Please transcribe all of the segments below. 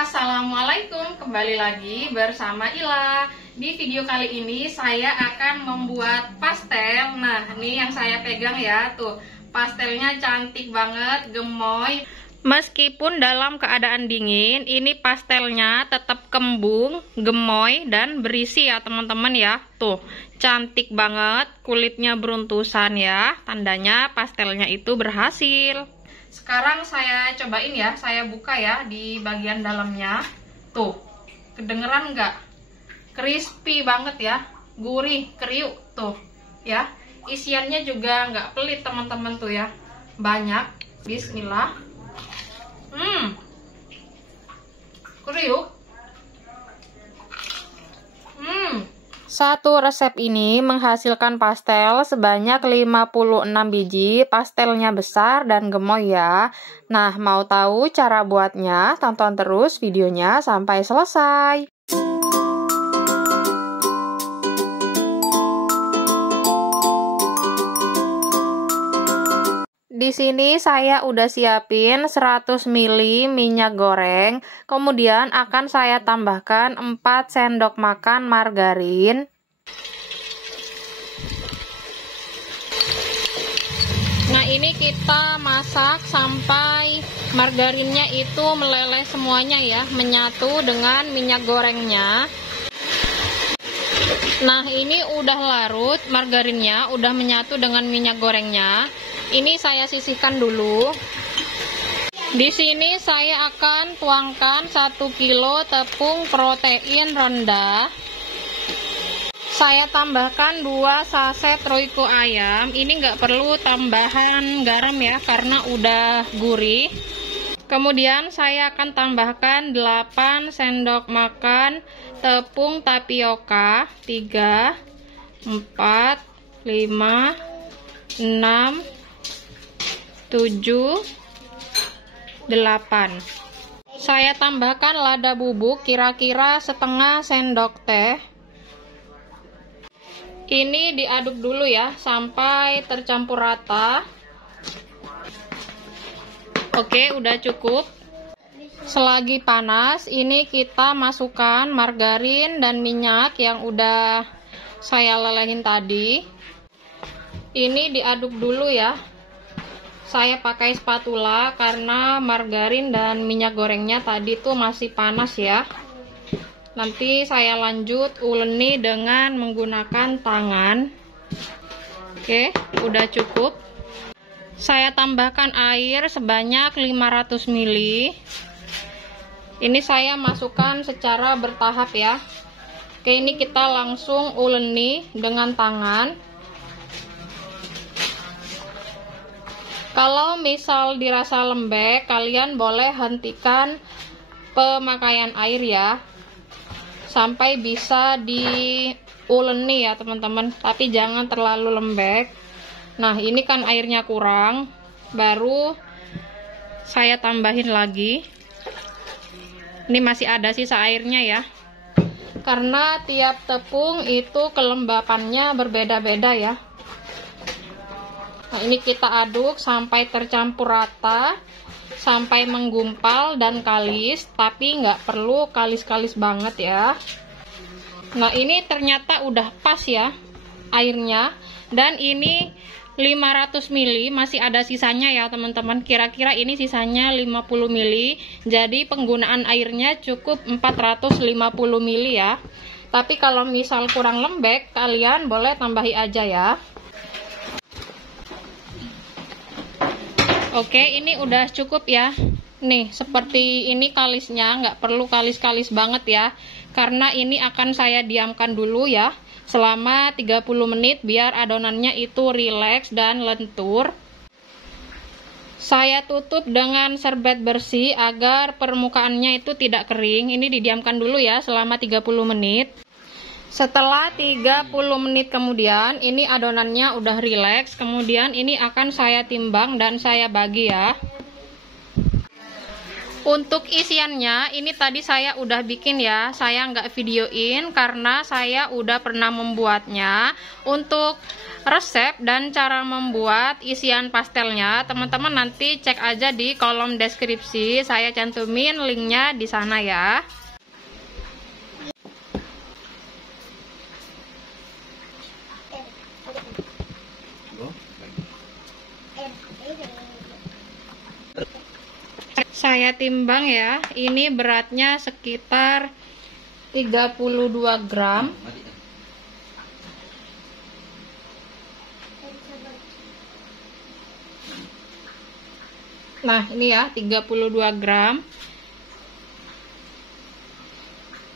Assalamualaikum, kembali lagi bersama Ila. Di video kali ini saya akan membuat pastel. Nah, ini yang saya pegang ya, tuh. Pastelnya cantik banget, gemoy. Meskipun dalam keadaan dingin, ini pastelnya tetap kembung, gemoy, dan berisi ya teman-teman ya. Tuh, cantik banget, kulitnya beruntusan ya. Tandanya pastelnya itu berhasil. Sekarang saya cobain ya, saya buka ya di bagian dalamnya. Tuh, kedengeran nggak? Crispy banget ya, gurih, kriuk tuh ya. Isiannya juga nggak pelit teman-teman tuh ya, banyak. Bismillah. Kriuk. Satu resep ini menghasilkan pastel sebanyak 56 biji. Pastelnya besar dan gemoy ya. Nah, mau tahu cara buatnya? Tonton terus videonya sampai selesai. Di sini saya udah siapin 100 ml minyak goreng, kemudian akan saya tambahkan 4 sendok makan margarin. Nah, ini kita masak sampai margarinnya itu meleleh semuanya ya, menyatu dengan minyak gorengnya. Nah, ini udah larut margarinnya, udah menyatu dengan minyak gorengnya. Ini saya sisihkan dulu. Di sini saya akan tuangkan 1 kilo tepung protein rendah. Saya tambahkan 2 saset royco ayam. Ini nggak perlu tambahan garam ya, karena udah gurih. Kemudian saya akan tambahkan 8 sendok makan tepung tapioka. 3, 4, 5, 6, 7, 8. Saya tambahkan lada bubuk kira-kira setengah sendok teh. Ini diaduk dulu ya sampai tercampur rata. Oke, udah cukup. Selagi panas, ini kita masukkan margarin dan minyak yang udah saya lelehin tadi. Ini diaduk dulu ya. Saya pakai spatula karena margarin dan minyak gorengnya tadi tuh masih panas ya. Nanti saya lanjut uleni dengan menggunakan tangan. Oke, udah cukup. Saya tambahkan air sebanyak 500 ml. Ini saya masukkan secara bertahap ya. Oke, ini kita langsung uleni dengan tangan. Kalau misal dirasa lembek, kalian boleh hentikan pemakaian air ya, sampai bisa diuleni ya teman-teman, tapi jangan terlalu lembek. Nah, ini kan airnya kurang, baru saya tambahin lagi. Ini masih ada sisa airnya ya, karena tiap tepung itu kelembapannya berbeda-beda ya. Nah, ini kita aduk sampai tercampur rata, sampai menggumpal dan kalis, tapi nggak perlu kalis-kalis banget ya. Nah, ini ternyata udah pas ya airnya, dan ini 500 ml masih ada sisanya ya teman-teman. Kira-kira ini sisanya 50 ml, jadi penggunaan airnya cukup 450 ml ya. Tapi kalau misal kurang lembek, kalian boleh tambahi aja ya. Oke, ini udah cukup ya. Nih, seperti ini kalisnya, nggak perlu kalis-kalis banget ya. Karena ini akan saya diamkan dulu ya, selama 30 menit biar adonannya itu rileks dan lentur. Saya tutup dengan serbet bersih agar permukaannya itu tidak kering. Ini didiamkan dulu ya, selama 30 menit. Setelah 30 menit kemudian, ini adonannya udah rileks. Kemudian ini akan saya timbang dan saya bagi ya. Untuk isiannya, ini tadi saya udah bikin ya. Saya nggak videoin karena saya udah pernah membuatnya. Untuk resep dan cara membuat isian pastelnya, teman-teman nanti cek aja di kolom deskripsi. Saya cantumin linknya di sana ya. Saya timbang ya, ini beratnya sekitar 32 gram. Nah ini ya 32 gram.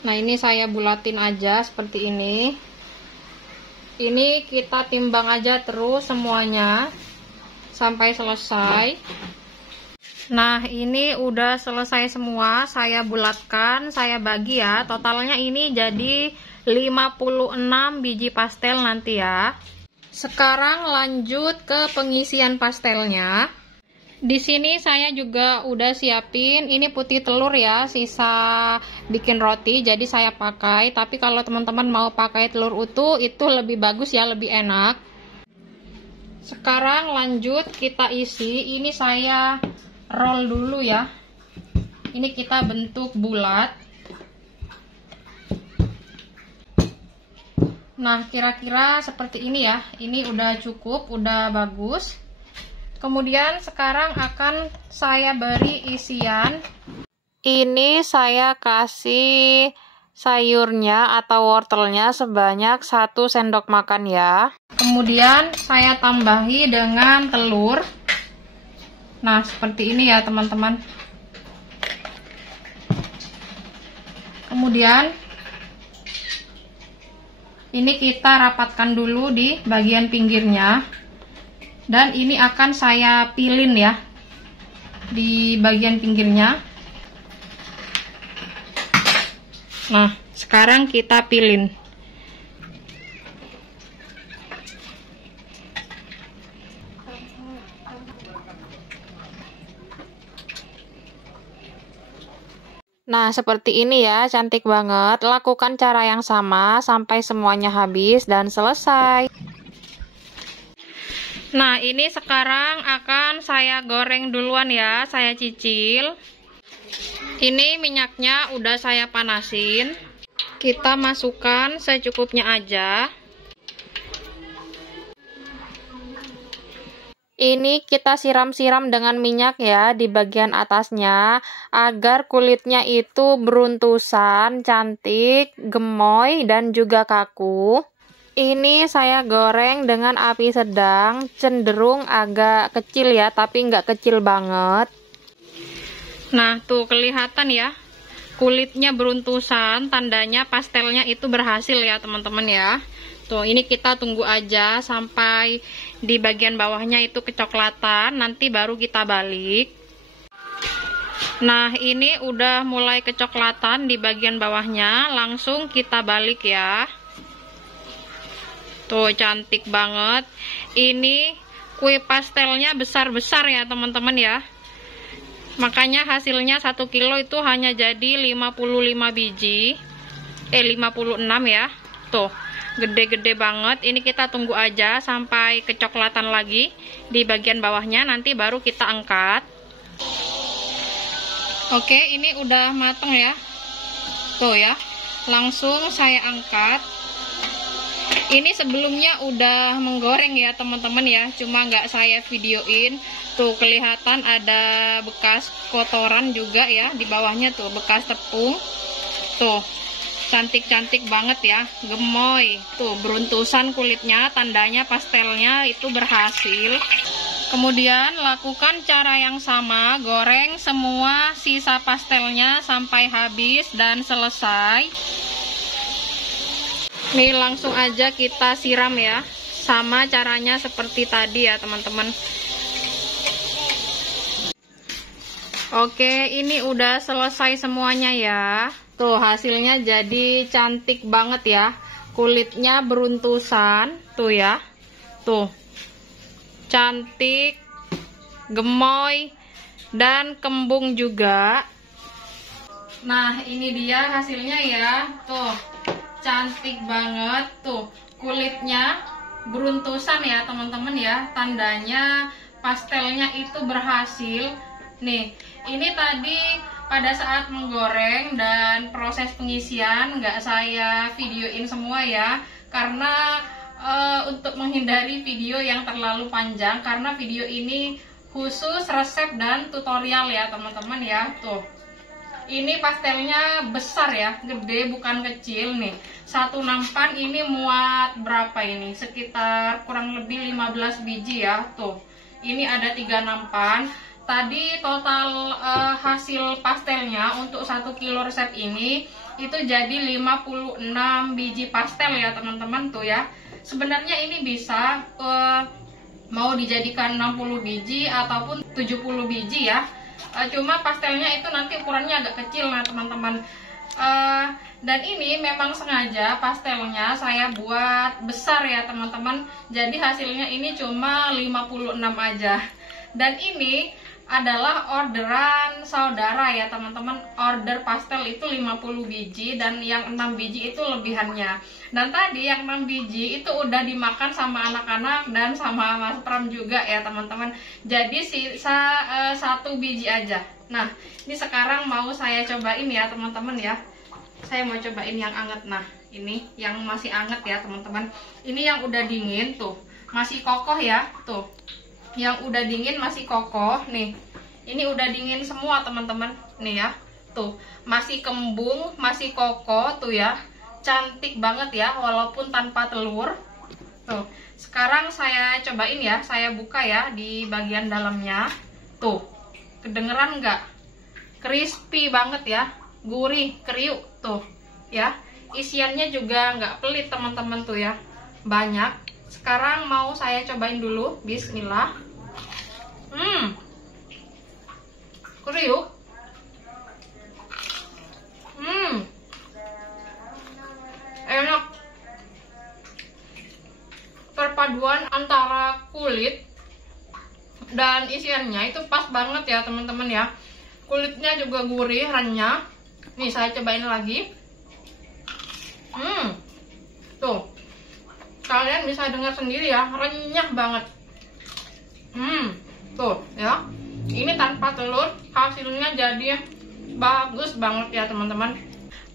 Nah ini saya bulatin aja seperti ini. Ini kita timbang aja terus semuanya sampai selesai. Nah ini udah selesai semua, saya bulatkan, saya bagi ya. Totalnya ini jadi 56 biji pastel nanti ya. Sekarang lanjut ke pengisian pastelnya. Di sini saya juga udah siapin ini putih telur ya, sisa bikin roti, jadi saya pakai. Tapi kalau teman-teman mau pakai telur utuh itu lebih bagus ya, lebih enak. Sekarang lanjut kita isi. Ini saya roll dulu ya. Ini kita bentuk bulat. Nah kira-kira seperti ini ya. Ini udah cukup, udah bagus. Kemudian sekarang akan saya beri isian. Ini saya kasih sayurnya atau wortelnya sebanyak 1 sendok makan ya. Kemudian saya tambahi dengan telur. Nah seperti ini ya teman-teman. Kemudian ini kita rapatkan dulu di bagian pinggirnya. Dan ini akan saya pilin ya di bagian pinggirnya. Nah sekarang kita pilin. Nah seperti ini ya, cantik banget. Lakukan cara yang sama sampai semuanya habis dan selesai. Nah ini sekarang akan saya goreng duluan ya, saya cicil. Ini minyaknya udah saya panasin. Kita masukkan secukupnya aja. Ini kita siram-siram dengan minyak ya di bagian atasnya agar kulitnya itu beruntusan, cantik, gemoy dan juga kaku. Ini saya goreng dengan api sedang, cenderung agak kecil ya, tapi nggak kecil banget. Nah tuh kelihatan ya, kulitnya beruntusan, tandanya pastelnya itu berhasil ya teman-teman ya. Tuh ini kita tunggu aja sampai di bagian bawahnya itu kecoklatan, nanti baru kita balik. Nah ini udah mulai kecoklatan di bagian bawahnya, langsung kita balik ya. Tuh cantik banget. Ini kue pastelnya besar-besar ya teman-teman ya. Makanya hasilnya 1 kilo itu hanya jadi 55 biji. 56 ya. Tuh gede-gede banget. Ini kita tunggu aja sampai kecoklatan lagi di bagian bawahnya, nanti baru kita angkat. Oke ini udah mateng ya. Tuh ya, langsung saya angkat. Ini sebelumnya udah menggoreng ya teman-teman ya, cuma nggak saya videoin. Tuh kelihatan ada bekas kotoran juga ya di bawahnya, tuh bekas tepung. Tuh cantik-cantik banget ya, gemoy. Tuh beruntusan kulitnya, tandanya pastelnya itu berhasil. Kemudian lakukan cara yang sama, goreng semua sisa pastelnya sampai habis dan selesai. Nih langsung aja kita siram ya, sama caranya seperti tadi ya teman-teman. Oke ini udah selesai semuanya ya. Tuh hasilnya jadi cantik banget ya, kulitnya beruntusan tuh ya. Tuh cantik, gemoy dan kembung juga. Nah ini dia hasilnya ya, tuh cantik banget tuh kulitnya, beruntusan ya teman-teman ya, tandanya pastelnya itu berhasil. Nih, ini tadi pada saat menggoreng dan proses pengisian nggak saya videoin semua ya, karena untuk menghindari video yang terlalu panjang, karena video ini khusus resep dan tutorial ya teman-teman ya. Tuh, ini pastelnya besar ya, gede bukan kecil nih. Satu nampan ini muat berapa ini? Sekitar kurang lebih 15 biji ya. Tuh, ini ada 3 nampan. Tadi total hasil pastelnya untuk 1 kilo resep ini itu jadi 56 biji pastel ya teman-teman tuh ya. Sebenarnya ini bisa mau dijadikan 60 biji ataupun 70 biji ya. Cuma pastelnya itu nanti ukurannya agak kecil nah teman-teman. Dan ini memang sengaja pastelnya saya buat besar ya teman-teman. Jadi hasilnya ini cuma 56 aja. Dan ini adalah orderan saudara ya teman-teman. Order pastel itu 50 biji dan yang 6 biji itu lebihannya. Dan tadi yang 6 biji itu udah dimakan sama anak-anak dan sama Mas Pram juga ya teman-teman. Jadi sisa 1 biji aja. Nah, ini sekarang mau saya cobain ya teman-teman ya. Saya mau cobain yang anget. Nah, ini yang masih anget ya teman-teman. Ini yang udah dingin tuh, masih kokoh ya. Tuh, yang udah dingin masih kokoh nih. Ini udah dingin semua teman-teman nih ya. Tuh, masih kembung, masih kokoh tuh ya. Cantik banget ya walaupun tanpa telur. Tuh, sekarang saya cobain ya. Saya buka ya di bagian dalamnya. Tuh, kedengeran nggak? Crispy banget ya, gurih, kriuk tuh ya. Isiannya juga nggak pelit teman-teman tuh ya, banyak. Sekarang mau saya cobain dulu. Bismillah. Kriuk. Enak. Perpaduan antara kulit dan isiannya itu pas banget ya teman-teman ya. Kulitnya juga gurih, renyah. Nih saya cobain lagi. Tuh, kalian bisa dengar sendiri ya, renyah banget. Tuh ya, ini tanpa telur, hasilnya jadi bagus banget ya teman-teman.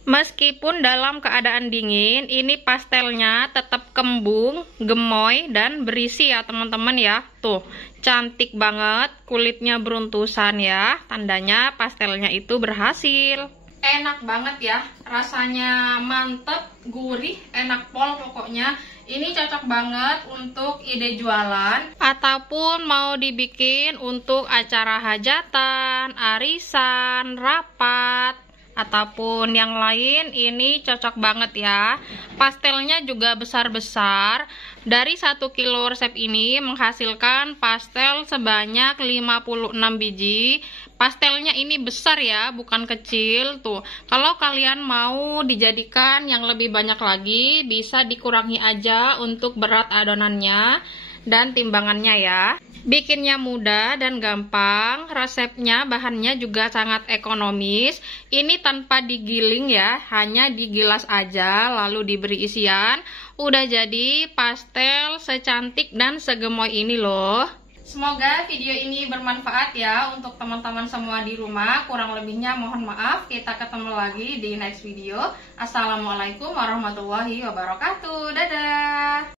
Meskipun dalam keadaan dingin, ini pastelnya tetap kembung, gemoy, dan berisi ya teman-teman ya. Tuh, cantik banget, kulitnya beruntusan ya, tandanya pastelnya itu berhasil. Enak banget ya, rasanya mantep, gurih, enak pol pokoknya. Ini cocok banget untuk ide jualan ataupun mau dibikin untuk acara hajatan, arisan, rapat, ataupun yang lain. Ini cocok banget ya. Pastelnya juga besar-besar. Dari 1 kilo resep ini menghasilkan pastel sebanyak 56 biji. Pastelnya ini besar ya, bukan kecil tuh. Kalau kalian mau dijadikan yang lebih banyak lagi, bisa dikurangi aja untuk berat adonannya dan timbangannya ya. Bikinnya mudah dan gampang, resepnya bahannya juga sangat ekonomis. Ini tanpa digiling ya, hanya digilas aja lalu diberi isian. Udah jadi pastel secantik dan segemoy ini loh. Semoga video ini bermanfaat ya untuk teman-teman semua di rumah. Kurang lebihnya mohon maaf. Kita ketemu lagi di next video. Assalamualaikum warahmatullahi wabarakatuh. Dadah.